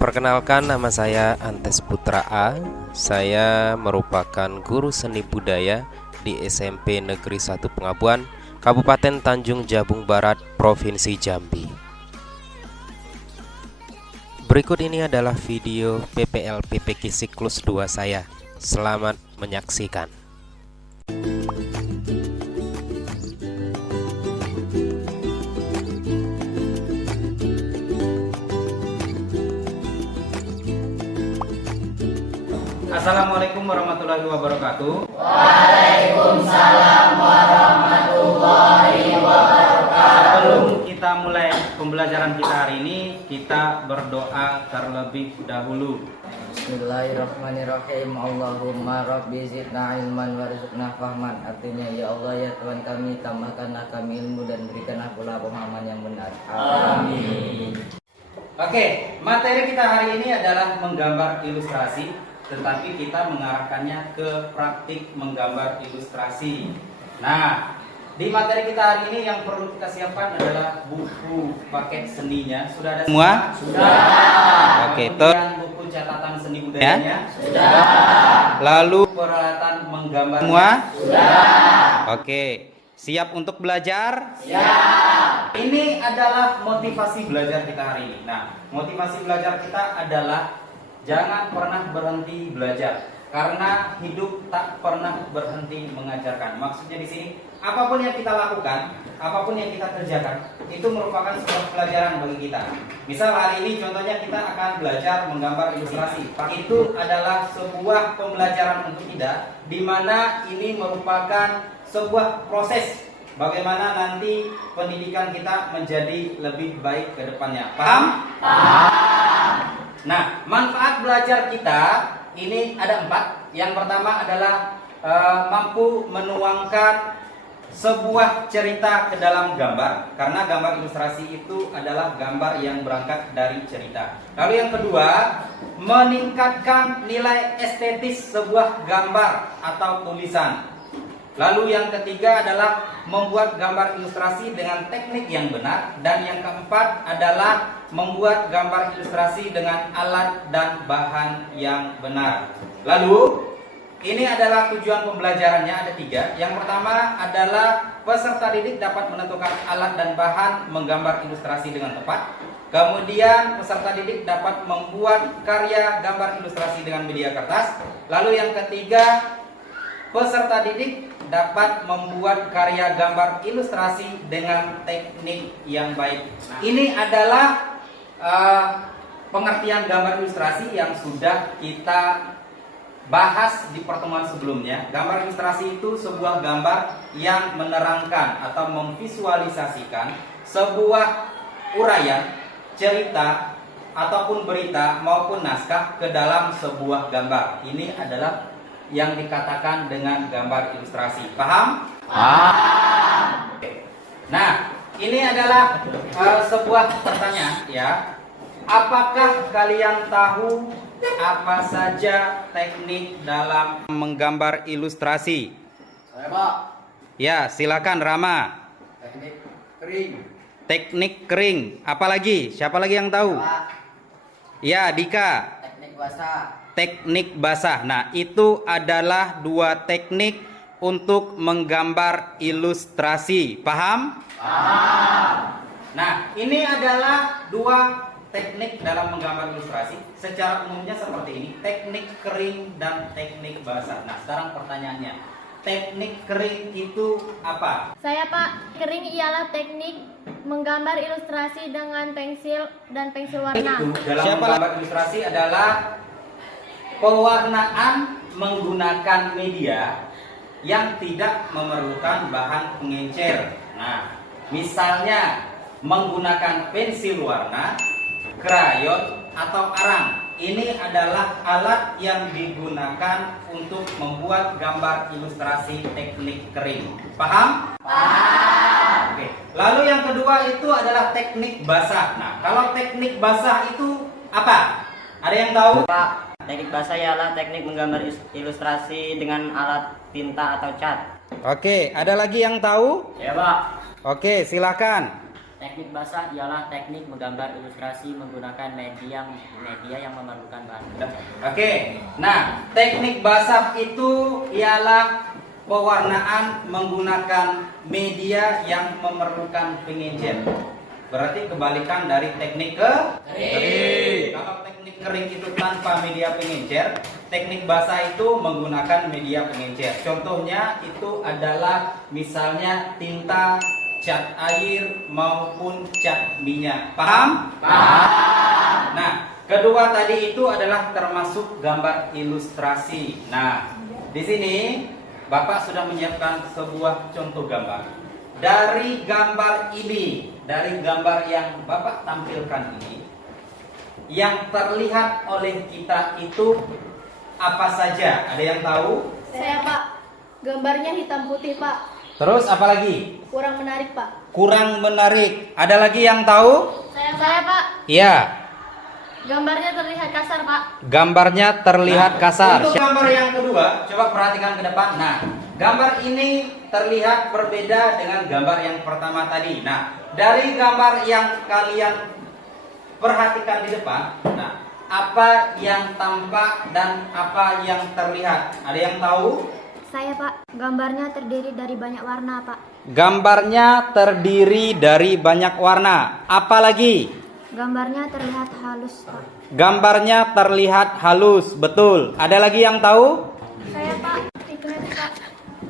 Perkenalkan, nama saya Antes Putra A. Saya merupakan guru seni budaya di SMP Negeri 1 Pengabuan, Kabupaten Tanjung Jabung Barat, Provinsi Jambi. Berikut ini adalah video PPL PPQ siklus 2 saya. Selamat menyaksikan. Assalamualaikum warahmatullahi wabarakatuh. Waalaikumsalam warahmatullahi wabarakatuh. Sebelum kita mulai pembelajaran kita hari ini, kita berdoa terlebih dahulu. Bismillahirrahmanirrahim. Allahumma rabbi zidna ilman warzuqna fahman. Artinya, ya Allah, ya Tuhan kami, tambahkanlah kami ilmu dan berikanlah pula pemahaman yang benar. Amin. Oke, materi kita hari ini adalah menggambar ilustrasi, tetapi kita mengarahkannya ke praktik menggambar ilustrasi. Nah, di materi kita hari ini yang perlu kita siapkan adalah buku paket seninya. Sudah ada semua? Sudah. Oke, kemudian buku catatan seni budayanya? Sudah. Lalu peralatan menggambar semua? Sudah. Oke, siap untuk belajar? Siap. Ini adalah motivasi belajar kita hari ini. Nah, motivasi belajar kita adalah jangan pernah berhenti belajar, karena hidup tak pernah berhenti mengajarkan. Maksudnya di sini, apapun yang kita lakukan, apapun yang kita kerjakan, itu merupakan sebuah pelajaran bagi kita. Misal hari ini contohnya kita akan belajar menggambar ilustrasi. Itu adalah sebuah pembelajaran untuk kita, di mana ini merupakan sebuah proses bagaimana nanti pendidikan kita menjadi lebih baik ke depannya. Paham? Paham. Nah, manfaat belajar kita ini ada 4. Yang pertama adalah mampu menuangkan sebuah cerita ke dalam gambar, karena gambar ilustrasi itu adalah gambar yang berangkat dari cerita. Lalu yang kedua, meningkatkan nilai estetis sebuah gambar atau tulisan. Lalu yang ketiga adalah membuat gambar ilustrasi dengan teknik yang benar. Dan yang keempat adalah membuat gambar ilustrasi dengan alat dan bahan yang benar. Lalu ini adalah tujuan pembelajarannya, ada 3. Yang pertama adalah peserta didik dapat menentukan alat dan bahan menggambar ilustrasi dengan tepat. Kemudian peserta didik dapat membuat karya gambar ilustrasi dengan media kertas. Lalu yang ketiga, peserta didik dapat membuat karya gambar ilustrasi dengan teknik yang baik. Ini adalah pengertian gambar ilustrasi yang sudah kita bahas di pertemuan sebelumnya. Gambar ilustrasi itu sebuah gambar yang menerangkan atau memvisualisasikan sebuah uraian, cerita, ataupun berita maupun naskah ke dalam sebuah gambar. Ini adalah yang dikatakan dengan gambar ilustrasi. Paham? Paham. Nah, ini adalah sebuah pertanyaan, ya. Apakah kalian tahu apa saja teknik dalam menggambar ilustrasi? Saya, Pak. Ya, silakan Rama. Teknik kering. Teknik kering. Apalagi? Siapa lagi yang tahu? Pak. Ya, Dika. Teknik basah. Teknik basah. Nah, itu adalah 2 teknik untuk menggambar ilustrasi. Paham? Paham. Nah, ini adalah 2 teknik dalam menggambar ilustrasi. Secara umumnya seperti ini, teknik kering dan teknik basah. Nah, sekarang pertanyaannya, teknik kering itu apa? Saya, Pak. Kering ialah teknik menggambar ilustrasi dengan pensil dan pensil warna. Itu dalam menggambar ilustrasi adalah pewarnaan menggunakan media yang tidak memerlukan bahan pengencer. Nah, misalnya menggunakan pensil warna, krayon atau arang. Ini adalah alat yang digunakan untuk membuat gambar ilustrasi teknik kering. Paham? Paham. Oke. Lalu yang kedua itu adalah teknik basah. Nah, kalau teknik basah itu apa? Ada yang tahu? Pak, teknik basah ialah teknik menggambar ilustrasi dengan alat tinta atau cat. Oke, ada lagi yang tahu? Ya, Pak. Oke, silakan. Teknik basah ialah teknik menggambar ilustrasi menggunakan media yang memerlukan bahan. Oke. Nah, teknik basah itu ialah pewarnaan menggunakan media yang memerlukan pengencer. Berarti kebalikan dari teknik kering. Kalau teknik kering itu tanpa media pengencer, teknik basah itu menggunakan media pengencer. Contohnya itu adalah misalnya tinta, cat air maupun cat minyak. Paham? Paham. Nah, kedua tadi itu adalah termasuk gambar ilustrasi. Nah, di sini Bapak sudah menyiapkan sebuah contoh gambar. Dari gambar ini, dari gambar yang Bapak tampilkan ini, yang terlihat oleh kita itu apa saja? Ada yang tahu? Saya, Pak. Gambarnya hitam putih, Pak. Terus apa lagi? Kurang menarik, Pak. Kurang menarik. Ada lagi yang tahu? Saya, Pak. Iya. Gambarnya terlihat kasar, Pak. Gambarnya terlihat kasar. Untuk gambar yang kedua, coba perhatikan ke depan. Nah, gambar ini terlihat berbeda dengan gambar yang pertama tadi. Nah, dari gambar yang kalian perhatikan di depan, nah, apa yang tampak dan apa yang terlihat? Ada yang tahu? Saya, Pak. Gambarnya terdiri dari banyak warna, Pak. Gambarnya terdiri dari banyak warna. Apa lagi? Gambarnya terlihat halus, Pak. Gambarnya terlihat halus, betul. Ada lagi yang tahu? Saya, Pak. Fignet, Pak.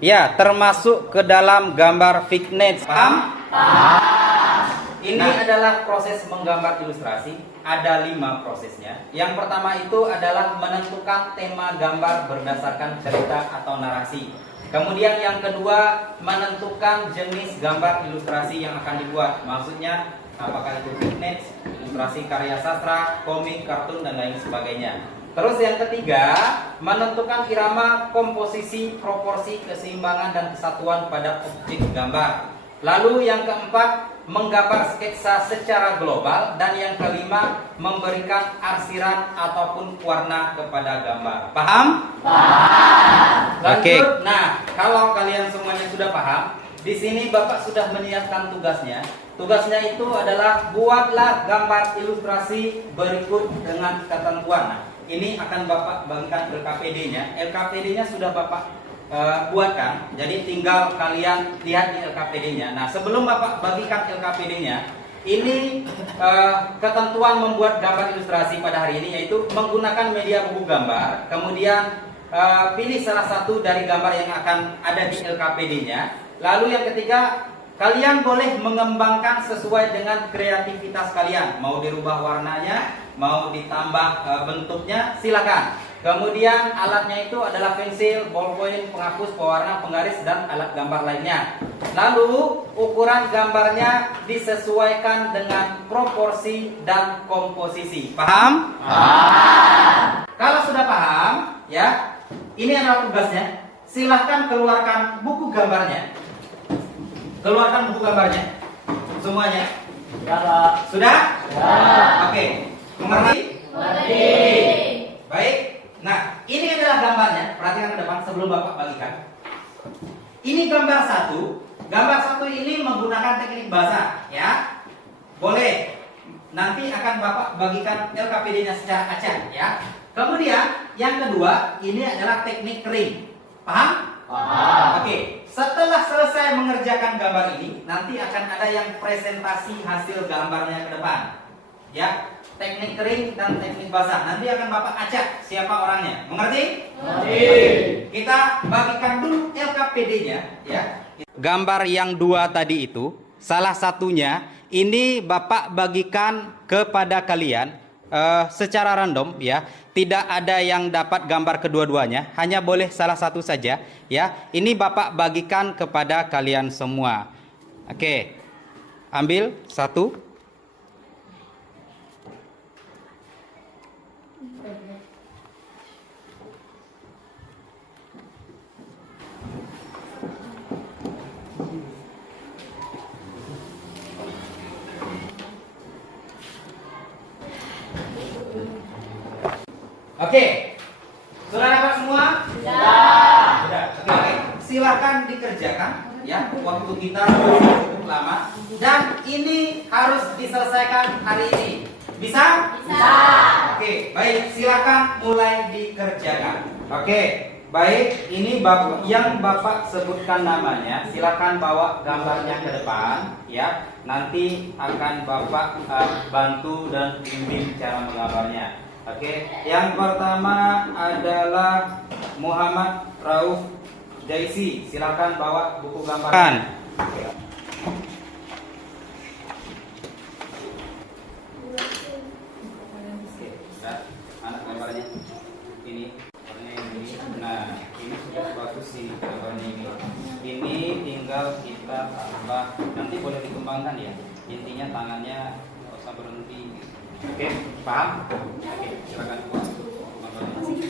Ya, termasuk ke dalam gambar fignet. Paham? Paham. Ini adalah proses menggambar ilustrasi. Ada 5 prosesnya. Yang pertama itu adalah menentukan tema gambar berdasarkan cerita atau narasi. Kemudian yang kedua, menentukan jenis gambar ilustrasi yang akan dibuat. Maksudnya apakah itu fignet, ilustrasi karya sastra, komik, kartun, dan lain sebagainya. Terus yang ketiga, menentukan irama, komposisi, proporsi, keseimbangan, dan kesatuan pada objek gambar. Lalu yang keempat, menggambar sketsa secara global. Dan yang kelima, memberikan arsiran ataupun warna kepada gambar. Paham? Paham. Lanjut. Nah, kalau kalian semuanya sudah paham, di sini Bapak sudah menyiapkan tugasnya. Tugasnya itu adalah buatlah gambar ilustrasi berikut dengan ketentuan. Nah, ini akan Bapak bagikan LKPD-nya. LKPD-nya sudah Bapak buatkan. Jadi tinggal kalian lihat di LKPD-nya. Nah, sebelum Bapak bagikan LKPD-nya, ini ketentuan membuat gambar ilustrasi pada hari ini yaitu menggunakan media buku gambar. Kemudian pilih salah satu dari gambar yang akan ada di LKPD-nya. Lalu yang ketiga, kalian boleh mengembangkan sesuai dengan kreativitas kalian. Mau dirubah warnanya, mau ditambah bentuknya, silakan. Kemudian alatnya itu adalah pensil, ballpoint, penghapus, pewarna, penggaris, dan alat gambar lainnya. Lalu ukuran gambarnya disesuaikan dengan proporsi dan komposisi. Paham? Paham. Kalau sudah paham, ya, ini adalah tugasnya. Silahkan keluarkan buku gambarnya. Keluarkan buku gambarnya. Semuanya. Ya, Pak. Sudah? Ya. Oke. Mengerti? Mengerti. Baik. Nah, ini adalah gambarnya. Perhatikan ke depan sebelum Bapak bagikan. Ini gambar satu. Gambar satu ini menggunakan teknik basah, ya. Boleh. Nanti akan Bapak bagikan LKPD-nya secara acak, ya. Kemudian yang kedua, ini adalah teknik kering. Paham? Paham. Oke. Setelah selesai mengerjakan gambar ini, nanti akan ada yang presentasi hasil gambarnya ke depan. Ya, teknik kering dan teknik basah. Nanti akan Bapak acak siapa orangnya. Mengerti? Mengerti. Kita bagikan dulu LKPD-nya, ya. Gambar yang 2 tadi itu, salah satunya ini Bapak bagikan kepada kalian secara random, ya. Tidak ada yang dapat gambar kedua-duanya, hanya boleh salah satu saja, ya. Ini Bapak bagikan kepada kalian semua. Oke. Ambil satu. Oke. Sudah dapat semua? Sudah. Oke. Silakan dikerjakan ya. Waktu kita cukup lama dan ini harus diselesaikan hari ini. Bisa? Bisa. Oke, baik. Silakan mulai dikerjakan. Oke. Baik, ini yang Bapak sebutkan namanya. Silakan bawa gambarnya ke depan ya. Nanti akan Bapak bantu dan bimbing cara menggambarnya. Oke, yang pertama adalah Muhammad Rauf Jaisi. Silakan bawa buku gambar. Oke, anak gambarnya ini, warnanya ini. Nah, ini sudah bagus sih gambarnya ini. Ini tinggal kita tambah. Nanti boleh dikembangkan ya. Intinya tangannya nggak usah berhenti. Oke, paham? Oke, silakan buat gambarnya.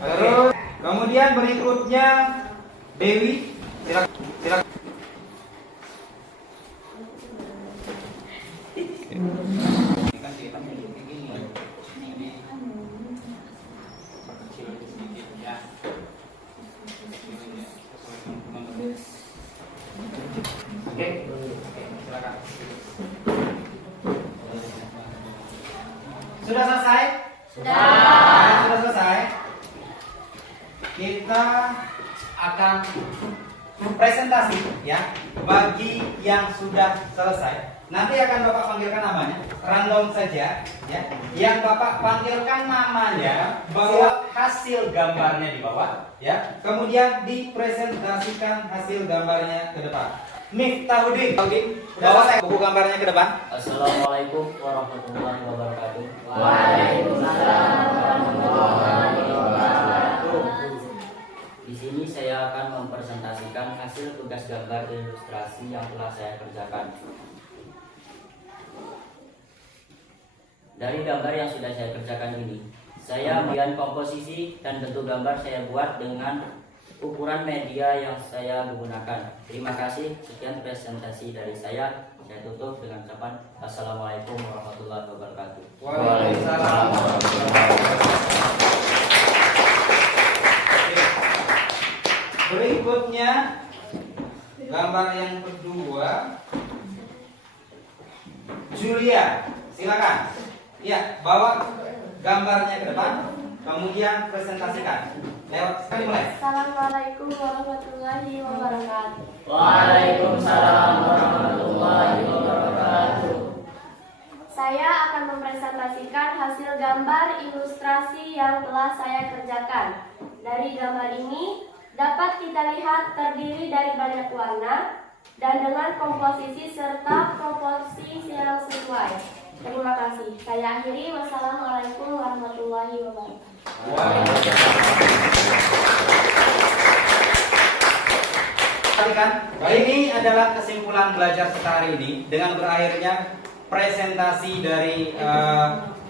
Terus, kemudian berikutnya Dewi, silakan. Ini kan ceritanya kayak gini. Ini kecil sedikit ya. Oke, silakan. Sudah selesai? Sudah selesai. Kita akan presentasi ya bagi yang sudah selesai. Nanti akan Bapak panggilkan namanya, random saja ya. Yang Bapak panggilkan namanya, bawa hasil gambarnya di bawah ya. Kemudian dipresentasikan hasil gambarnya ke depan. Miftahudin, bawa saya buku gambarnya ke depan. Assalamualaikum warahmatullahi wabarakatuh. Waalaikumsalam warahmatullahi wabarakatuh. Di sini saya akan mempresentasikan hasil tugas gambar ilustrasi yang telah saya kerjakan. Dari gambar yang sudah saya kerjakan ini, saya membuat komposisi dan bentuk gambar saya buat dengan ukuran media yang saya gunakan. Terima kasih. Sekian presentasi dari saya. Saya tutup dengan ucapan Assalamualaikum warahmatullahi wabarakatuh. Waalaikumsalam warahmatullahi wabarakatuh. Berikutnya gambar yang kedua, Julia, silakan. Ya, bawa gambarnya ke depan, kemudian presentasikan. Lewat sekali mulai. Assalamualaikum warahmatullahi wabarakatuh. Waalaikumsalam warahmatullahi wabarakatuh. Saya akan mempresentasikan hasil gambar ilustrasi yang telah saya kerjakan. Dari gambar ini dapat kita lihat terdiri dari banyak warna dan dengan komposisi serta proporsi yang sesuai. Terima kasih. Saya akhiri. Wassalamualaikum warahmatullahi wabarakatuh. Ini adalah kesimpulan belajar kita hari ini dengan berakhirnya presentasi dari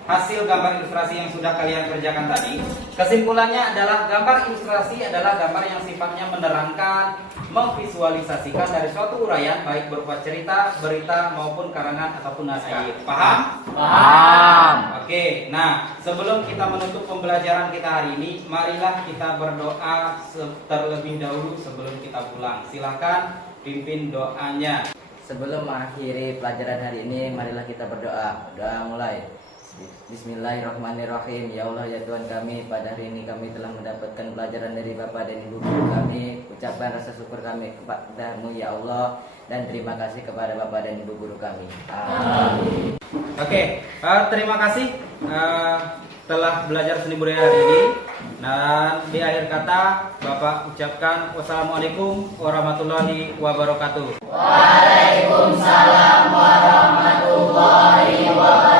hasil gambar ilustrasi yang sudah kalian kerjakan tadi. Kesimpulannya adalah gambar ilustrasi adalah gambar yang sifatnya menerangkan, memvisualisasikan dari suatu uraian baik berupa cerita, berita maupun karangan ataupun naskah. Paham? Paham. Oke, nah sebelum kita menutup pembelajaran kita hari ini, marilah kita berdoa terlebih dahulu sebelum kita pulang. Silakan pimpin doanya. Sebelum mengakhiri pelajaran hari ini, marilah kita berdoa. Doa mulai. Bismillahirrahmanirrahim. Ya Allah ya Tuhan kami, pada hari ini kami telah mendapatkan pelajaran dari Bapak dan Ibu guru kami. Ucapkan rasa syukur kami kepada-Mu ya Allah, dan terima kasih kepada Bapak dan Ibu guru kami. Amin. Oke, terima kasih telah belajar seni budaya hari ini. Dan di akhir kata Bapak ucapkan wassalamualaikum warahmatullahi wabarakatuh. Waalaikumsalam warahmatullahi wabarakatuh.